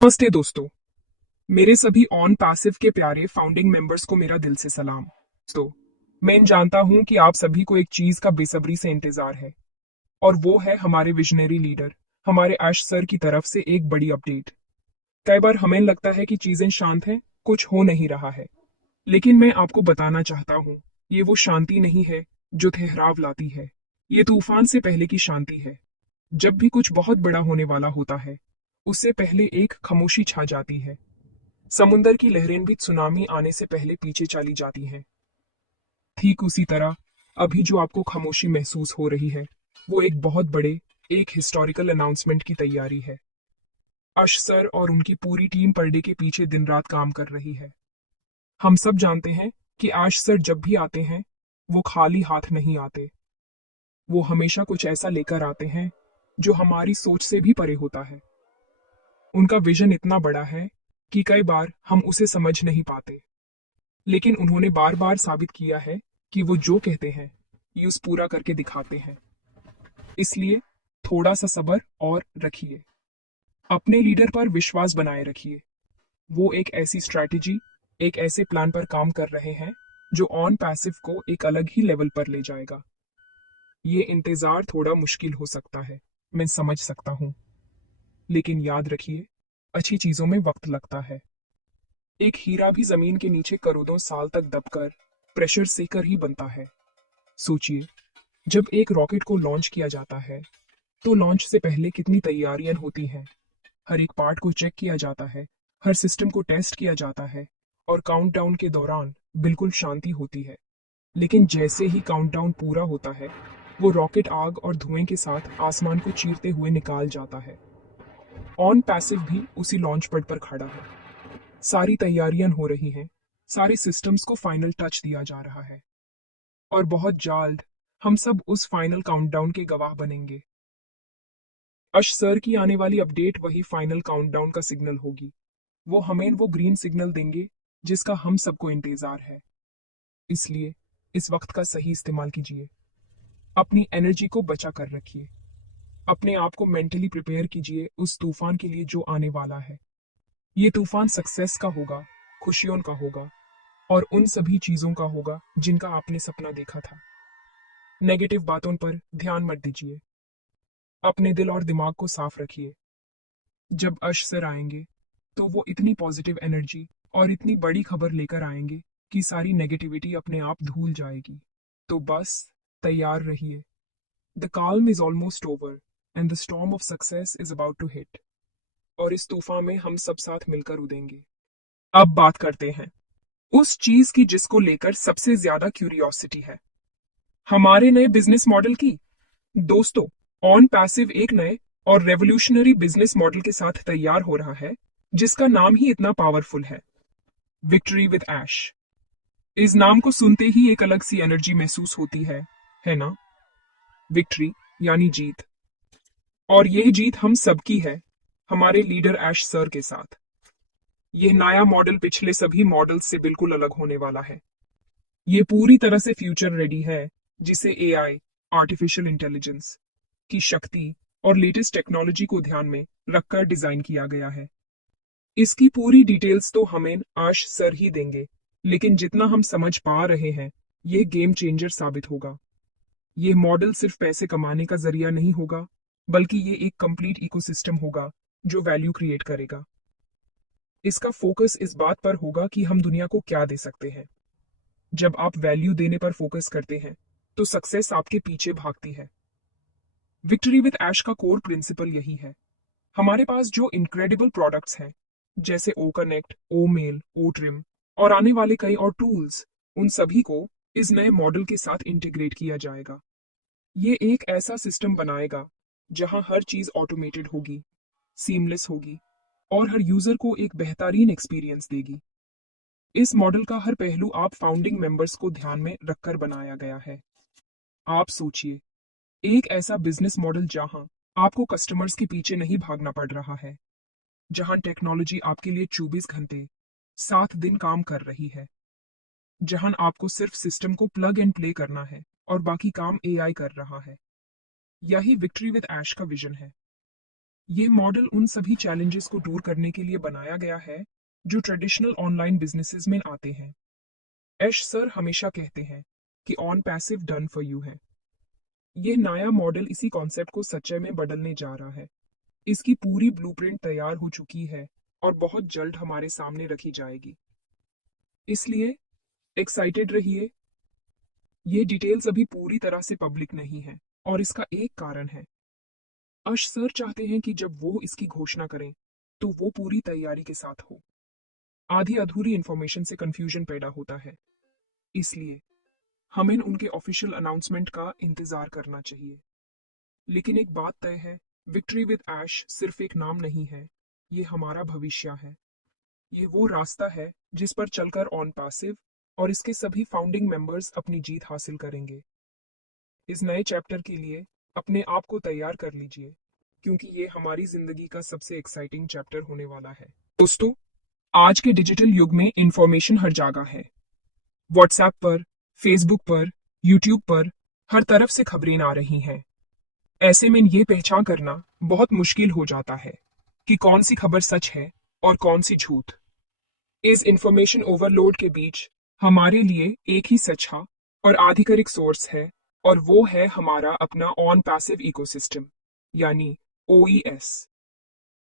नमस्ते दोस्तों। मेरे सभी ऑन पैसिव के प्यारे फाउंडिंग मेंबर्स को मेरा दिल से सलाम। दोस्तों, मैं जानता हूं कि आप सभी को एक चीज का बेसब्री से इंतजार है, और वो है हमारे विजनरी लीडर हमारे आश सर की तरफ से एक बड़ी अपडेट। कई बार हमें लगता है कि चीजें शांत हैं, कुछ हो नहीं रहा है, लेकिन मैं आपको बताना चाहता हूं, ये वो शांति नहीं है जो ठहराव लाती है। ये तूफान से पहले की शांति है। जब भी कुछ बहुत बड़ा होने वाला होता है, उससे पहले एक खामोशी छा जाती है। समुंदर की लहरें भी सुनामी आने से पहले पीछे चली जाती हैं। ठीक उसी तरह अभी जो आपको खामोशी महसूस हो रही है, वो एक बहुत बड़े, एक हिस्टोरिकल अनाउंसमेंट की तैयारी है। अश सर और उनकी पूरी टीम परडे के पीछे दिन रात काम कर रही है। हम सब जानते हैं कि आश सर जब भी आते हैं, वो खाली हाथ नहीं आते। वो हमेशा कुछ ऐसा लेकर आते हैं जो हमारी सोच से भी परे होता है। उनका विजन इतना बड़ा है कि कई बार हम उसे समझ नहीं पाते, लेकिन उन्होंने बार बार साबित किया है कि वो जो कहते हैं, यूज पूरा करके दिखाते हैं। इसलिए थोड़ा सा सब्र और रखिए। अपने लीडर पर विश्वास बनाए रखिए। वो एक ऐसी स्ट्रैटेजी, एक ऐसे प्लान पर काम कर रहे हैं जो ऑन पैसिव को एक अलग ही लेवल पर ले जाएगा। ये इंतजार थोड़ा मुश्किल हो सकता है, मैं समझ सकता हूँ, लेकिन याद रखिए, अच्छी चीजों में वक्त लगता है। एक हीरा भी जमीन के नीचे करोड़ों साल तक दबकर, प्रेशर सेकर ही बनता है। सोचिए, जब एक रॉकेट को लॉन्च किया जाता है, तो लॉन्च से पहले कितनी तैयारियां होती हैं। हर एक पार्ट को चेक किया जाता है, हर सिस्टम को टेस्ट किया जाता है, और काउंटडाउन के दौरान बिल्कुल शांति होती है। लेकिन जैसे ही काउंटडाउन पूरा होता है, वो रॉकेट आग और धुएं के साथ आसमान को चीरते हुए निकाल जाता है। ऑन पैसिव भी उसी लॉन्च पैड पर खड़ा है। सारी तैयारियां हो रही हैं, सारे सिस्टम्स को फाइनल टच दिया जा रहा है, और बहुत जल्द हम सब उस फाइनल काउंटडाउन के गवाह बनेंगे। अश सर की आने वाली अपडेट वही फाइनल काउंटडाउन का सिग्नल होगी। वो हमें वो ग्रीन सिग्नल देंगे जिसका हम सबको इंतजार है। इसलिए इस वक्त का सही इस्तेमाल कीजिए। अपनी एनर्जी को बचा कर रखिए। अपने आप को मेंटली प्रिपेयर कीजिए उस तूफान के लिए जो आने वाला है। ये तूफान सक्सेस का होगा, खुशियों का होगा, और उन सभी चीजों का होगा जिनका आपने सपना देखा था। नेगेटिव बातों पर ध्यान मत दीजिए। अपने दिल और दिमाग को साफ रखिए। जब अश सर आएंगे, तो वो इतनी पॉजिटिव एनर्जी और इतनी बड़ी खबर लेकर आएंगे कि सारी नेगेटिविटी अपने आप धूल जाएगी। तो बस तैयार रहिए। The calm is almost over and the storm of success is about to hit. और इस तूफान में हम सब साथ मिलकर उड़ेंगे। अब बात करते हैं उस चीज की जिसको लेकर सबसे ज्यादा क्यूरियोसिटी है, हमारे नए बिजनेस मॉडल की। दोस्तों, ऑन पैसिव एक नए और रेवोल्यूशनरी बिजनेस मॉडल के साथ तैयार हो रहा है, जिसका नाम ही इतना पावरफुल है, विक्ट्री विद ऐश। इस नाम को सुनते ही एक अलग सी एनर्जी महसूस होती है ना? विक्ट्री यानी जीत, और यह जीत हम सबकी है, हमारे लीडर ऐश सर के साथ। यह नया मॉडल पिछले सभी मॉडल्स से बिल्कुल अलग होने वाला है। ये पूरी तरह से फ्यूचर रेडी है, जिसे एआई, आर्टिफिशियल इंटेलिजेंस की शक्ति और लेटेस्ट टेक्नोलॉजी को ध्यान में रखकर डिजाइन किया गया है। इसकी पूरी डिटेल्स तो हमें आश सर ही देंगे, लेकिन जितना हम समझ पा रहे हैं, ये गेम चेंजर साबित होगा। ये मॉडल सिर्फ पैसे कमाने का जरिया नहीं होगा, बल्कि ये एक कंप्लीट इकोसिस्टम होगा जो वैल्यू क्रिएट करेगा। इसका फोकस इस बात पर होगा कि हम दुनिया को क्या दे सकते हैं। जब आप वैल्यू देने पर फोकस करते हैं, तो सक्सेस आपके पीछे भागती है। विक्ट्री विद ऐश का कोर प्रिंसिपल यही है। हमारे पास जो इनक्रेडिबल प्रोडक्ट्स हैं, जैसे ओ कनेक्ट, ओ मेल, ओ ट्रिम, और आने वाले कई और टूल्स, उन सभी को इस नए मॉडल के साथ इंटीग्रेट किया जाएगा। ये एक ऐसा सिस्टम बनाएगा जहां हर चीज ऑटोमेटेड होगी, सीमलेस होगी, और हर यूजर को एक बेहतरीन एक्सपीरियंस देगी। इस मॉडल का हर पहलू आप फाउंडिंग मेंबर्स को ध्यान में रखकर बनाया गया है। आप सोचिए, एक ऐसा बिजनेस मॉडल जहां आपको कस्टमर्स के पीछे नहीं भागना पड़ रहा है, जहां टेक्नोलॉजी आपके लिए 24 घंटे 7 दिन काम कर रही है, जहां आपको सिर्फ सिस्टम को प्लग एंड प्ले करना है और बाकी काम एआई कर रहा है। यही विक्ट्री विद ऐश का विजन है। ये मॉडल उन सभी चैलेंजेस को दूर करने के लिए बनाया गया है जो ट्रेडिशनल ऑनलाइन बिजनेसेस में आते हैं। ऐश सर हमेशा कहते हैं कि on passive done for you है। यह नया मॉडल इसी कॉन्सेप्ट को सच्चाई में बदलने जा रहा है। इसकी पूरी ब्लूप्रिंट तैयार हो चुकी है और बहुत जल्द हमारे सामने रखी जाएगी। इसलिए एक्साइटेड रहिए। ये डिटेल्स अभी पूरी तरह से पब्लिक नहीं है और इसका एक कारण है। अश सर चाहते हैं कि जब वो इसकी घोषणा करें तो वो पूरी तैयारी के साथ हो। आधी अधूरी इंफॉर्मेशन से कंफ्यूजन पैदा होता है, इसलिए हमें उनके ऑफिशियल अनाउंसमेंट का इंतजार करना चाहिए। लेकिन एक बात तय है, विक्ट्री विद ऐश सिर्फ एक नाम नहीं है, ये हमारा भविष्य है। ये वो रास्ता है जिस पर चलकर ऑन पैसिव और इसके सभी फाउंडिंग मेंबर्स अपनी जीत हासिल करेंगे। इस नए चैप्टर के लिए अपने आप को तैयार कर लीजिए, क्योंकि ये हमारी जिंदगी का सबसे एक्साइटिंग चैप्टर होने वाला है। दोस्तों, आज के डिजिटल युग में इंफॉर्मेशन हर जगह है। व्हाट्सएप पर, फेसबुक पर, यूट्यूब पर हर तरफ से खबरें आ रही हैं। ऐसे में ये पहचान करना बहुत मुश्किल हो जाता है कि कौन सी खबर सच है और कौन सी झूठ। इस इंफॉर्मेशन ओवरलोड के बीच हमारे लिए एक ही सच्चा और आधिकारिक सोर्स है, और वो है हमारा अपना ऑन पैसिव इकोसिस्टम, यानी ओईएस।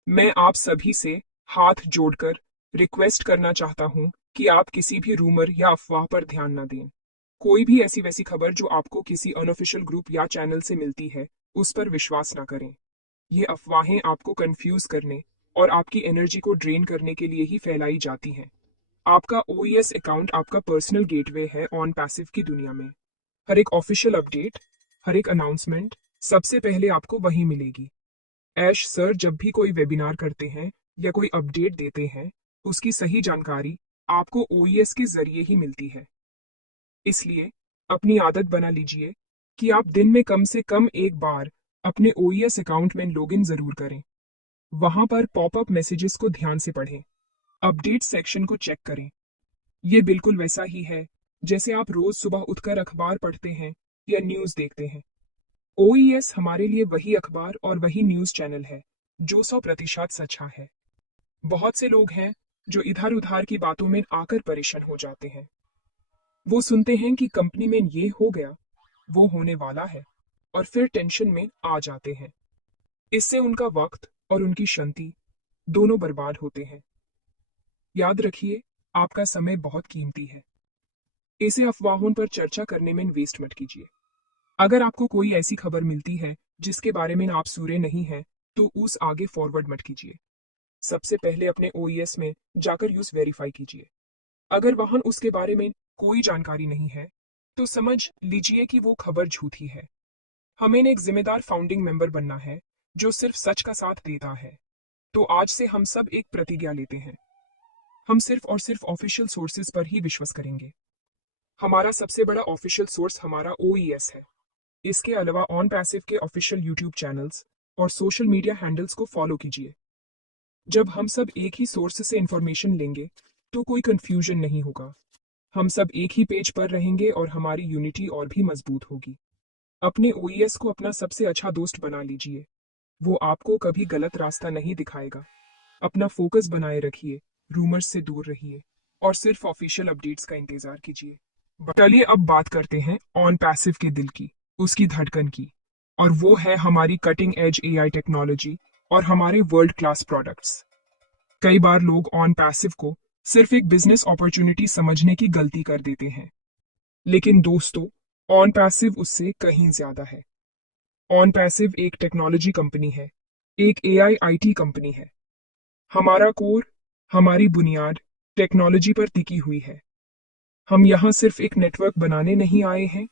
मैं आप सभी से हाथ जोड़कर रिक्वेस्ट करना चाहता हूं कि आप किसी भी रूमर या अफवाह पर ध्यान न दें। कोई भी ऐसी वैसी खबर जो आपको किसी अनऑफिशियल ग्रुप या चैनल से मिलती है, उस पर विश्वास न करें। ये अफवाहें आपको कंफ्यूज करने और आपकी एनर्जी को ड्रेन करने के लिए ही फैलाई जाती हैं। आपका ओईएस अकाउंट आपका पर्सनल गेटवे है ऑन पैसिव की दुनिया में। हर एक ऑफिशियल अपडेट, हर एक अनाउंसमेंट सबसे पहले आपको वहीं मिलेगी। ऐश सर जब भी कोई वेबिनार करते हैं या कोई अपडेट देते हैं, उसकी सही जानकारी आपको ओईएस के जरिए ही मिलती है। इसलिए अपनी आदत बना लीजिए कि आप दिन में कम से कम एक बार अपने ओईएस अकाउंट में लॉगिन जरूर करें। वहां पर पॉपअप मैसेजेस को ध्यान से पढ़ें, अपडेट सेक्शन को चेक करें। ये बिल्कुल वैसा ही है जैसे आप रोज सुबह उठकर अखबार पढ़ते हैं या न्यूज देखते हैं। ओईएस हमारे लिए वही अखबार और वही न्यूज चैनल है जो 100% सच्चा है। बहुत से लोग हैं जो इधर उधर की बातों में आकर परेशान हो जाते हैं। वो सुनते हैं कि कंपनी में ये हो गया, वो होने वाला है, और फिर टेंशन में आ जाते हैं। इससे उनका वक्त और उनकी शांति दोनों बर्बाद होते हैं। याद रखिए, आपका समय बहुत कीमती है। ऐसे अफवाहों पर चर्चा करने में वेस्ट मत कीजिए। अगर आपको कोई ऐसी खबर मिलती है जिसके बारे में आप सूरे नहीं हैं, तो उस आगे फॉरवर्ड मत कीजिए। सबसे पहले अपने ओईएस में जाकर यूज वेरीफाई कीजिए। अगर वहां उसके बारे में कोई जानकारी नहीं है, तो समझ लीजिए कि वो खबर झूठी है। हमें एक जिम्मेदार फाउंडिंग मेंबर बनना है जो सिर्फ सच का साथ देता है। तो आज से हम सब एक प्रतिज्ञा लेते हैं। हम सिर्फ और सिर्फ ऑफिशियल सोर्सेज पर ही विश्वास करेंगे। हमारा सबसे बड़ा ऑफिशियल सोर्स हमारा ओईएस है। इसके अलावा ऑन पैसिव के ऑफिशियल यूट्यूब चैनल्स और सोशल मीडिया हैंडल्स को फॉलो कीजिए। जब हम सब एक ही सोर्स से इंफॉर्मेशन लेंगे तो कोई कंफ्यूजन नहीं होगा। हम सब एक ही पेज पर रहेंगे और हमारी यूनिटी और भी मजबूत होगी। अपने ओईएस को अपना सबसे अच्छा दोस्त बना लीजिए। वो आपको कभी गलत रास्ता नहीं दिखाएगा। अपना फोकस बनाए रखिए, रूमर्स से दूर रहिए और सिर्फ ऑफिशियल अपडेट्स का इंतजार कीजिए। चलिए अब बात करते हैं ऑन पैसिव के दिल की, उसकी धड़कन की, और वो है हमारी कटिंग एज एआई टेक्नोलॉजी और हमारे वर्ल्ड क्लास प्रोडक्ट्स। कई बार लोग ऑन पैसिव को सिर्फ एक बिजनेस अपॉर्चुनिटी समझने की गलती कर देते हैं, लेकिन दोस्तों, ऑन पैसिव उससे कहीं ज्यादा है। ऑन पैसिव एक टेक्नोलॉजी कंपनी है, एक एआई आईटी कंपनी है। हमारा कोर, हमारी बुनियाद टेक्नोलॉजी पर टिकी हुई है। हम यहाँ सिर्फ एक नेटवर्क बनाने नहीं आए हैं,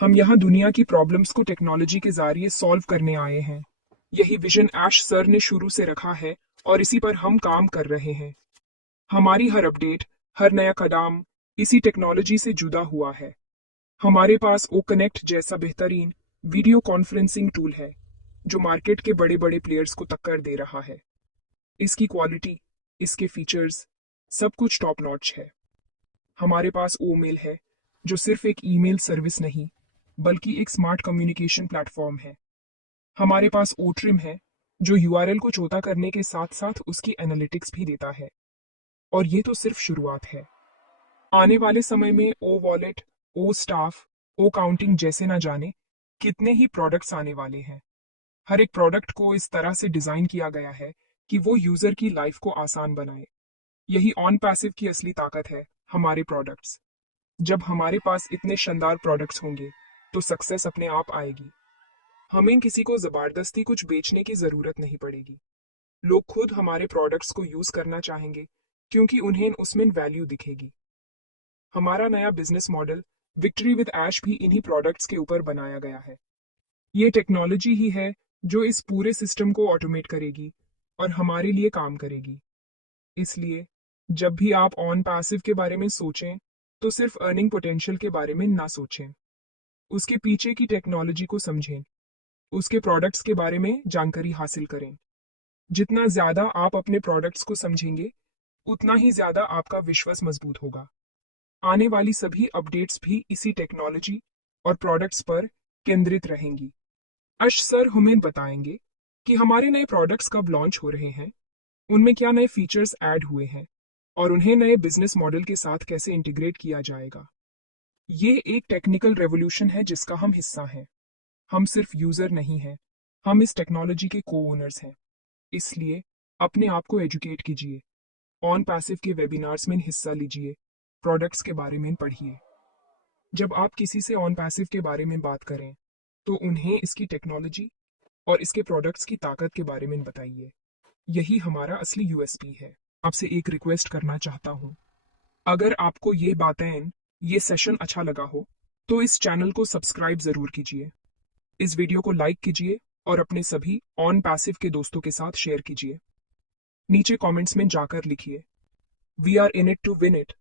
हम यहाँ दुनिया की प्रॉब्लम्स को टेक्नोलॉजी के जरिए सॉल्व करने आए हैं। यही विजन ऐश सर ने शुरू से रखा है और इसी पर हम काम कर रहे हैं। हमारी हर अपडेट, हर नया कदम इसी टेक्नोलॉजी से जुड़ा हुआ है। हमारे पास ओ कनेक्ट जैसा बेहतरीन वीडियो कॉन्फ्रेंसिंग टूल है जो मार्केट के बड़े बड़े प्लेयर्स को टक्कर दे रहा है। इसकी क्वालिटी, इसके फीचर्स, सब कुछ टॉप नॉच है। हमारे पास ओ मेल है जो सिर्फ एक ईमेल सर्विस नहीं, बल्कि एक स्मार्ट कम्युनिकेशन प्लेटफॉर्म है। हमारे पास ओ ट्रिम है जो यूआरएल को छोटा करने के साथ साथ उसकी एनालिटिक्स भी देता है। और ये तो सिर्फ शुरुआत है। आने वाले समय में ओ वॉलेट, ओ स्टाफ, ओ काउंटिंग जैसे ना जाने कितने ही प्रोडक्ट्स आने वाले हैं। हर एक प्रोडक्ट को इस तरह से डिजाइन किया गया है कि वो यूजर की लाइफ को आसान बनाए। यही ऑन पैसिव की असली ताकत है, हमारे प्रोडक्ट्स। जब हमारे पास इतने शानदार प्रोडक्ट्स होंगे तो सक्सेस अपने आप आएगी। हमें किसी को जबरदस्ती कुछ बेचने की जरूरत नहीं पड़ेगी। लोग खुद हमारे प्रोडक्ट्स को यूज करना चाहेंगे क्योंकि उन्हें उसमें वैल्यू दिखेगी। हमारा नया बिजनेस मॉडल विक्ट्री विद ऐश भी इन्हीं प्रोडक्ट्स के ऊपर बनाया गया है। ये टेक्नोलॉजी ही है जो इस पूरे सिस्टम को ऑटोमेट करेगी और हमारे लिए काम करेगी। इसलिए जब भी आप ऑन पैसिव के बारे में सोचें तो सिर्फ अर्निंग पोटेंशियल के बारे में ना सोचें। उसके पीछे की टेक्नोलॉजी को समझें, उसके प्रोडक्ट्स के बारे में जानकारी हासिल करें। जितना ज्यादा आप अपने प्रोडक्ट्स को समझेंगे उतना ही ज्यादा आपका विश्वास मजबूत होगा। आने वाली सभी अपडेट्स भी इसी टेक्नोलॉजी और प्रोडक्ट्स पर केंद्रित रहेंगी। अश सर हमें बताएंगे कि हमारे नए प्रोडक्ट्स कब लॉन्च हो रहे हैं, उनमें क्या नए फीचर्स ऐड हुए हैं और उन्हें नए बिजनेस मॉडल के साथ कैसे इंटीग्रेट किया जाएगा। ये एक टेक्निकल रेवोल्यूशन है जिसका हम हिस्सा हैं। हम सिर्फ यूजर नहीं हैं, हम इस टेक्नोलॉजी के को ओनर्स हैं। इसलिए अपने आप को एजुकेट कीजिए, ऑन पैसिव के वेबिनार्स में हिस्सा लीजिए, प्रोडक्ट्स के बारे में पढ़िए। जब आप किसी से ऑन पैसिव के बारे में बात करें तो उन्हें इसकी टेक्नोलॉजी और इसके प्रोडक्ट्स की ताकत के बारे में बताइए। यही हमारा असली यूएसपी है। आपसे एक रिक्वेस्ट करना चाहता हूँ, अगर आपको ये सेशन अच्छा लगा हो तो इस चैनल को सब्सक्राइब जरूर कीजिए, इस वीडियो को लाइक कीजिए और अपने सभी ऑन पैसिव के दोस्तों के साथ शेयर कीजिए। नीचे कमेंट्स में जाकर लिखिए we are in it to win it,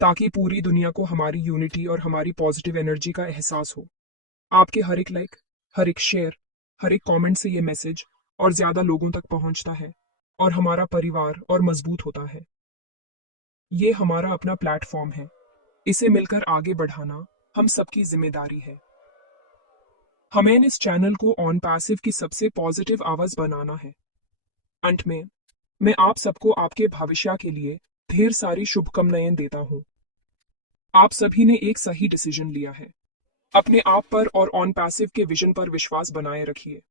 ताकि पूरी दुनिया को हमारी यूनिटी और हमारी पॉजिटिव एनर्जी का एहसास हो। आपके हर एक लाइक, हर एक शेयर, हर एक कमेंट से ये मैसेज और ज्यादा लोगों तक पहुंचता है और हमारा परिवार और मजबूत होता है। ये हमारा अपना प्लेटफॉर्म है, इसे मिलकर आगे बढ़ाना हम सबकी जिम्मेदारी है। हमें इस चैनल को ऑन पैसिव की सबसे पॉजिटिव आवाज बनाना है। अंत में मैं आप सबको आपके भविष्य के लिए ढेर सारी शुभकामनाएं देता हूं। आप सभी ने एक सही डिसीजन लिया है। अपने आप पर और ऑन पैसिव के विजन पर विश्वास बनाए रखिए।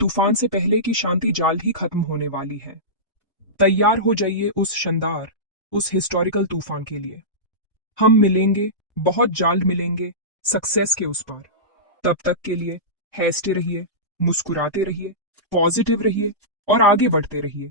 तूफान से पहले की शांति जल्द ही खत्म होने वाली है। तैयार हो जाइए उस शानदार, उस हिस्टोरिकल तूफान के लिए। हम मिलेंगे, बहुत जल्द मिलेंगे सक्सेस के उस पार। तब तक के लिए हंसते रहिए, मुस्कुराते रहिए, पॉजिटिव रहिए और आगे बढ़ते रहिए।